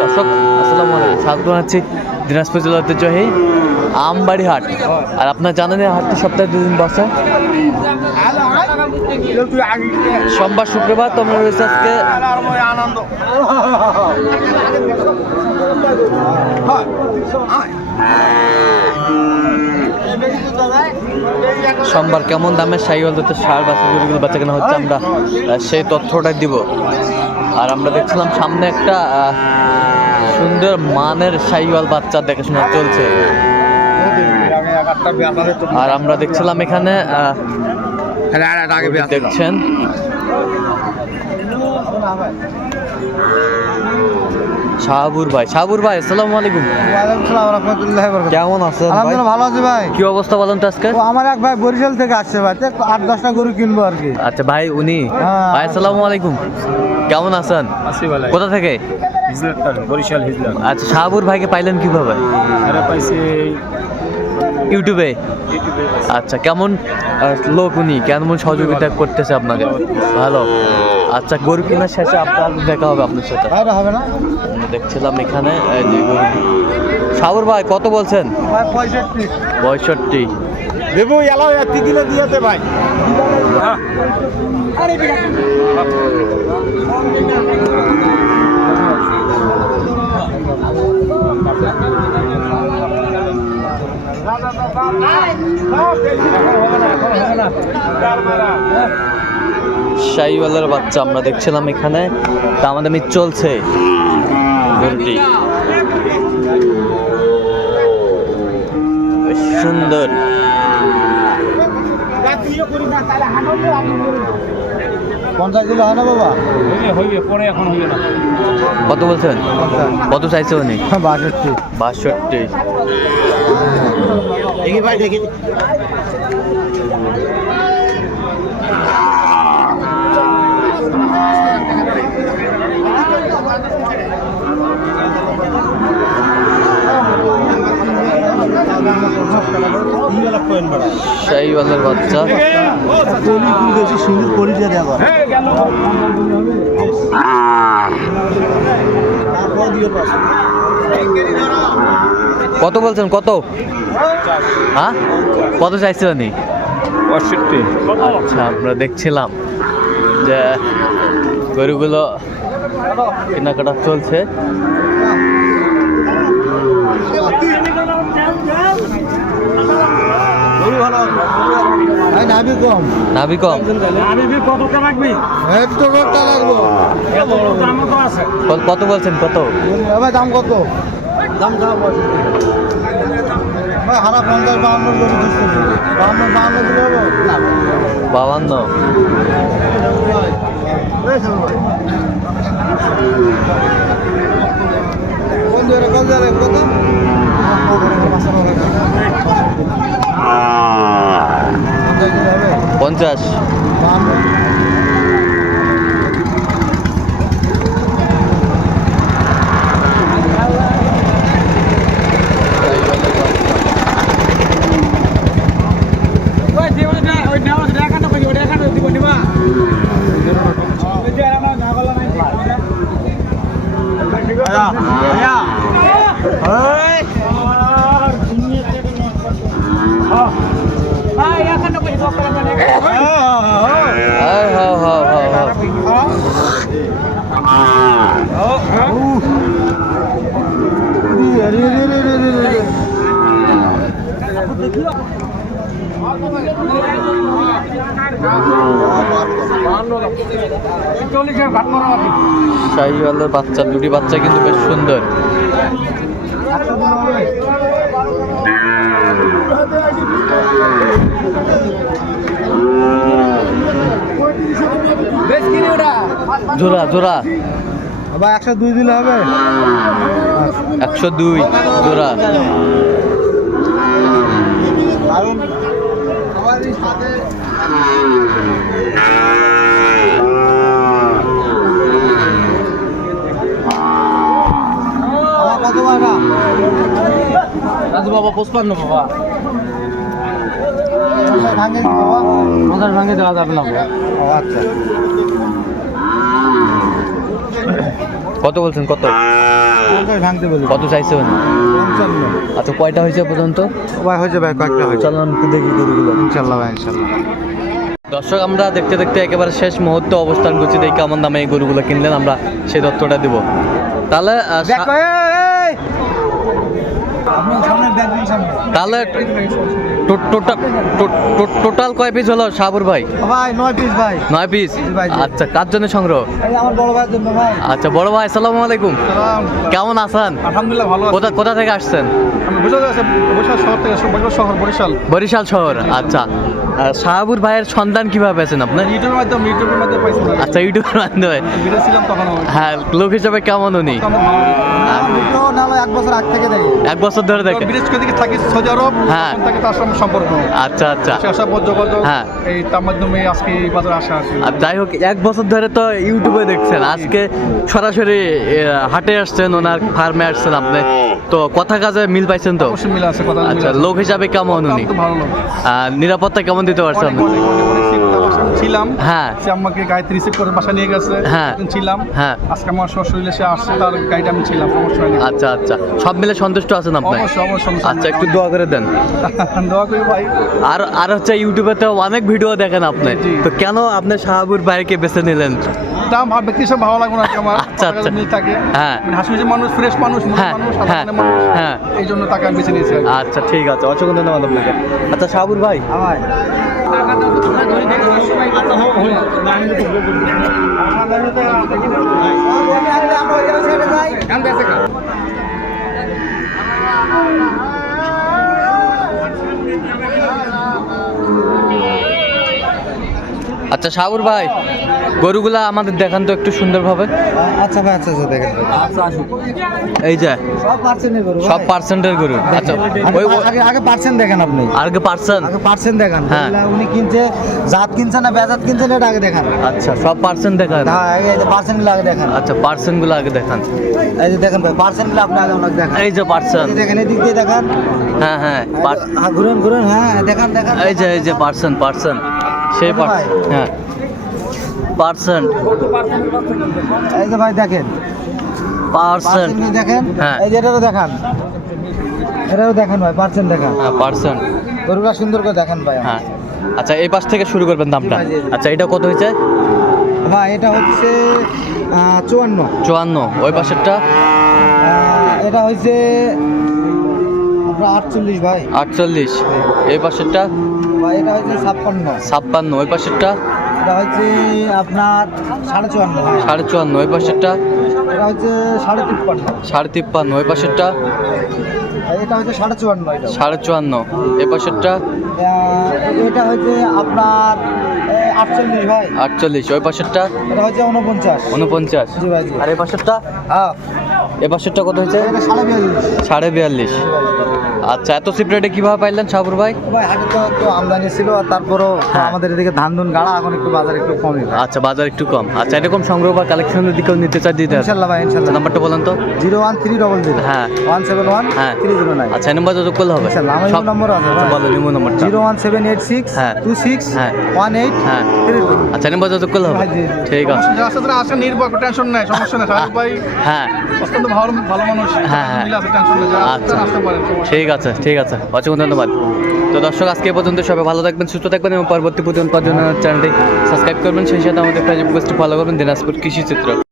দর্শক, আসসালামু আলাইকুম। স্বাগত দিনাজপুর জেলার ঐতিহ্যবাহী আমবাড়ি হাট। আর আপনার জানেন হাটটি সপ্তাহে দুদিন বসে। সোমবার, শুক্রবার তোমরা রয়েছে আজকে। সোমবার কেমন দামে দুটো সার বাচ্চা বাচ্চা কেনা হচ্ছে আমরা সেই তথ্যটা দিব। আর আমরা দেখছিলাম সামনে একটা আহ, সুন্দর মানের সাইওয়াল বাচ্চা দেখাশোনা চলছে। আর আমরা দেখছিলাম এখানে আহ, দেখছেন। শাহাবুর ভাই। শাহাবুর ভাই আসসালামু আলাইকুম। কেমন আছেন আলহামদুলিল্লাহ ভালো আছি ভাই। কি অবস্থা বলেন তো আজকে? আমার এক ভাই বরিশাল থেকে আসছে ভাই আট দশটা গরু কিনবো আর কি। আচ্ছা ভাই উনি? হ্যাঁ। ভাই আসসালামু আলাইকুম। কেমন আছেন? কোথা থেকে? বরিশাল আচ্ছা শাহাবুর ভাইকে পাইলেন কীভাবে? পাইছি ইউটিউবে? আচ্ছা কেমন লোক উনি কেমন সহযোগিতা করতেছে আপনাকে? ভালো। আচ্ছা গরু কেনার শেষে আপনার দেখা হবে আপনার সাথে। হবে না। দেখছিলাম এখানে এই যে গরু শাহাবুর ভাই কত বলছেন? পঁয়ষট্টি। দেবো এলাও একটি দিলে দিয়েতে ভাই। শাহিওয়ালার বাচ্চা আমরা দেখছিলাম এখানে। দামাদামি চলছে। গরুটি সুন্দর। পঞ্চাশ কিলো হয় না বাবা? হইবে হইবে পরে এখন হইবে না। কত বলছেন? কত চাইছে উনি? বাষট্টি। বাষট্টি। দেখি ভাই দেখি। শাহিওয়ালার বাচ্চা। কত বলছেন? কত? হ্যাঁ? কত চাইছে উনি? পঁয়ষট্টি। আচ্ছা আমরা দেখছিলাম যে গরুগুলো কেনাকাটা চলছে। ভাই কম। নাভি কম। আমি কত টাকা রাখবি একটু কটা লাগবো। এত দাম তো আছে। কত- কত বলছেন? কত? ভাই দাম কত? দাম দাম ভাই হারা পঞ্চাশ বাহান্ন বাহান্ন বাহান্ন দিলে হবে? বাবান্ন কোন কত? পঞ্চাশ হ্যাঁ হ্যাঁ হ্যাঁ হ্যাঁ হ্যাঁ শাহিওয়ালের বাচ্চা দুটি বাচ্চা কিন্তু বেশ সুন্দর। জোড়া জোড়া। আবার একশো দুই দিলে হবে? একশো দুই জোড়া আমার কত টাকা রাজু বাবা পঁচপান্ন বাবা। পঞ্চাশ ভাঙে দেওয়া যাবে না আচ্ছা। কত বলছেন কত? কত চাইছেন আচ্ছা কয়টা হয়েছে পর্যন্ত? ভাই হয়েছে ভাই কয়েকটা হয়েছে। চলুন দেখি গরুগুলো। ইনশাল্লাহ ভাই ইনশাল্লাহ। দর্শক আমরা দেখতে দেখতে একেবারে শেষ মুহূর্তে অবস্থান করছি। দেখি কেমন দামে এই গরুগুলো কিনলেন আমরা সেই তথ্যটা দিব। তাহলে সামনে। তাহলে টোটাল কয় পিস হলো সাবুর ভাই? ভাই নয় পিস ভাই। নয় পিস ভাই, আচ্ছা কার জন্য সংগ্রহ? আমার বড় ভাইয়ের জন্য ভাই। আচ্ছা বড় ভাই আসসালামু আলাইকুম। কেমন আছেন? আলহামদুলিল্লাহ ভালো কোথা কোথা থেকে আসছেন? বরিশাল শহর থেকে শহর বরিশাল। বরিশাল শহর আচ্ছা। আহ, শাহাবুর ভাইয়ের সন্ধান কীভাবে পেয়েছেন আপনি? ইউটিউবের মাধ্যমে ইউটিউবের মাধ্যমে পাইছি ভাই। আচ্ছা ইউটিউবের মাধ্যমে। ভিডিও ছিলাম তখন হ্যাঁ লোক হিসাবে কেমন উনি? ভাই এক বছর আগ থেকে দেখি। এক বছর ধরে দেখে। বিদেশ থেকে থাকি আরব হ্যাঁ। থেকে তার সঙ্গে সম্পর্ক। আচ্ছা আচ্ছা। পর যোগাযোগ হ্যাঁ। এই তার মাধ্যমে আজকে এই বাজারে আসা আর যাই হোক এক বছর ধরে তো ইউটিউবে দেখছেন। আজকে সরাসরি হাটে আসছেন ওনার ফার্মে আসছেন আপনি। তো কথা কাজে মিল পাইছেন তো? মিল আছে কথা আচ্ছা লোক হিসাবে কেমন উনি? ভালো নিরাপত্তা কেমন দিতে পারছেন? ছিলাম। হ্যাঁ। সে আমাকে গাড়িতে রিসিভ করে বাসা নিয়ে গেছে। হ্যাঁ। ছিলাম। হ্যাঁ। আজকে আমার শ্বশুর সে আসছে তার গাড়িটা আমি ছিলাম সমস্যা আচ্ছা আচ্ছা। সব মিলে সন্তুষ্ট আছেন আপনি অবশ্যই অবশ্যই আচ্ছা একটু দোয়া করে দেন। দোয়া করি ভাই। আর আর হচ্ছে ইউটিউবে তো অনেক ভিডিও দেখেন আপনি। তো কেন আপনি শাহাবুর ভাইকে বেছে নিলেন? দাম ভাব ব্যক্তি হিসেবে ভালো লাগবে না আমার। আচ্ছা, আচ্ছা। মিল থাকে। হ্যাঁ। মানে হাসি মানুষ ফ্রেশ মানুষ হ্যাঁ, মানুষ হ্যাঁ, হ্যাঁ। এই জন্য তাকে আমি বেছে নিয়েছি আচ্ছা ঠিক আছে। অসংখ্য ধন্যবাদ আপনাকে। আচ্ছা শাহাবুর ভাই। ভাই। সবাই আচ্ছা শাহাবুর ভাই গরুগুলা আমাদের দেখান তো একটু সুন্দরভাবে। আচ্ছা ভাই আচ্ছা আচ্ছা দেখেন। এই যে সব পার্সেন্টের গরু সব পার্সেন্টের গরু। আচ্ছা ওই আগে আগে পার্সেন্ট দেখেন আপনি। আগে পার্সেন্ট? আগে পার্সেন্ট দেখান। হ্যাঁ। উনি কিনছে জাত কিনছে না বেজাত কিনছে না এটা আগে দেখান। আচ্ছা সব পার্সেন্ট দেখান। হ্যাঁ এই যে পার্সেন্টগুলো আগে দেখান। আচ্ছা পার্সেন্টগুলো আগে দেখান। এই যে দেখেন ভাই পার্সেন্টগুলো আপনি আগে ওনাকে দেখান। এই যে পার্সেন্ট। এই দেখেন এদিক দিয়ে দেখান। হ্যাঁ হ্যাঁ পার- হ্যাঁ ঘুরেন ঘুরেন হ্যাঁ দেখান দেখান এই যে এই যে পার্সেন্ট পার্সেন্ট। সেই। হ্যাঁ। পার্সেন্ট। এই যে ভাই দেখেন। পার্সেন্ট। দেখেন। হ্যাঁ। এই যে এটারও দেখান। এটারও দেখান ভাই পার্সেন্ট দেখান। হ্যাঁ পার্সেন্ট। গরুটা সুন্দর করে দেখান ভাই। হ্যাঁ। আচ্ছা এই পাশ থেকে শুরু করবেন দামটা। আচ্ছা এটা কত হয়েছে? ভাই এটা হচ্ছে চুয়ান্ন। চুয়ান্ন। ওই পাশেরটা? এটা হচ্ছে আপনার আটচল্লিশ ভাই। আটচল্লিশ। এই পাশেরটা? ভাই এটা হচ্ছে ছাপ্পান্ন। ছাপ্পান্ন। ওই পাশেরটা? এটা হচ্ছে আপনার সাড়ে চুয়ান্ন সাড়ে চুয়ান্ন। ওই পাশেরটা? এটা হচ্ছে সাড়ে তিপ্পান্ন। সাড়ে তিপ্পান্ন। ওই পাশেরটা? এটা হচ্ছে সাড়ে চুয়ান্ন এটা সাড়ে চুয়ান্ন। এই পাশেরটা? এটা হচ্ছে আপনার আটচল্লিশ ভাই। আটচল্লিশ। ওই পাশেরটা? এটা হচ্ছে উনপঞ্চাশ উনপঞ্চাশ জি ভাই আর এই পাশেরটা? হ্যাঁ। এই পাশেরটা কত হয়েছে সাড়ে বিয়াল্লিশ। আচ্ছা এত চিপ রেটে কীভাবে পাইলেন সাবুর ভাই ভাই আগে তো একটু আমদানি ছিল আর তারপরও হ্যাঁ। আমাদের এদিকে ধান ধুন গাড়া এখন একটু বাজার একটু কমই আচ্ছা বাজার একটু কম আচ্ছা এরকম সংগ্রহ বা কালেকশনের দিকেও নিতে চাই দিতে। ইনশাল্লাহ ভাই ইনশাল্লাহ নাম্বারটা বলেন তো zero one three double zero হ্যাঁ। ওয়ান সেভেন ওয়ান হ্যাঁ। থ্রি জিরো নাইন আচ্ছা এই নম্বর যোগ করলে হবে সব- নম্বর আছে, আচ্ছা। বলো নিমো নম্বরটা zero one seven eight six হ্যাঁ। টু সিক্স হ্যাঁ। ওয়ান এইট হ্যাঁ থ্রি টু আচ্ছা এই নম্বর যোগ করলে হবে। ঠিক আছে সাথে নির্ভর টেনশন নাই সমস্যা নাই সাহেব ভাই হ্যাঁ ভালো ভালো মানুষ। হ্যাঁ, হ্যাঁ। আচ্ছা। ঠিক আছে ঠিক আছে। অসংখ্য ধন্যবাদ। তো দর্শক আজকে পর্যন্ত সবাই ভালো থাকবেন সুস্থ থাকবেন এবং পরবর্তী জন্য চ্যানেলটি সাবস্ক্রাইব করবেন। সেই সাথে আমাদের ফেসবুক পেজটি ফলো করবেন দিনাজপুর কৃষি চিত্র।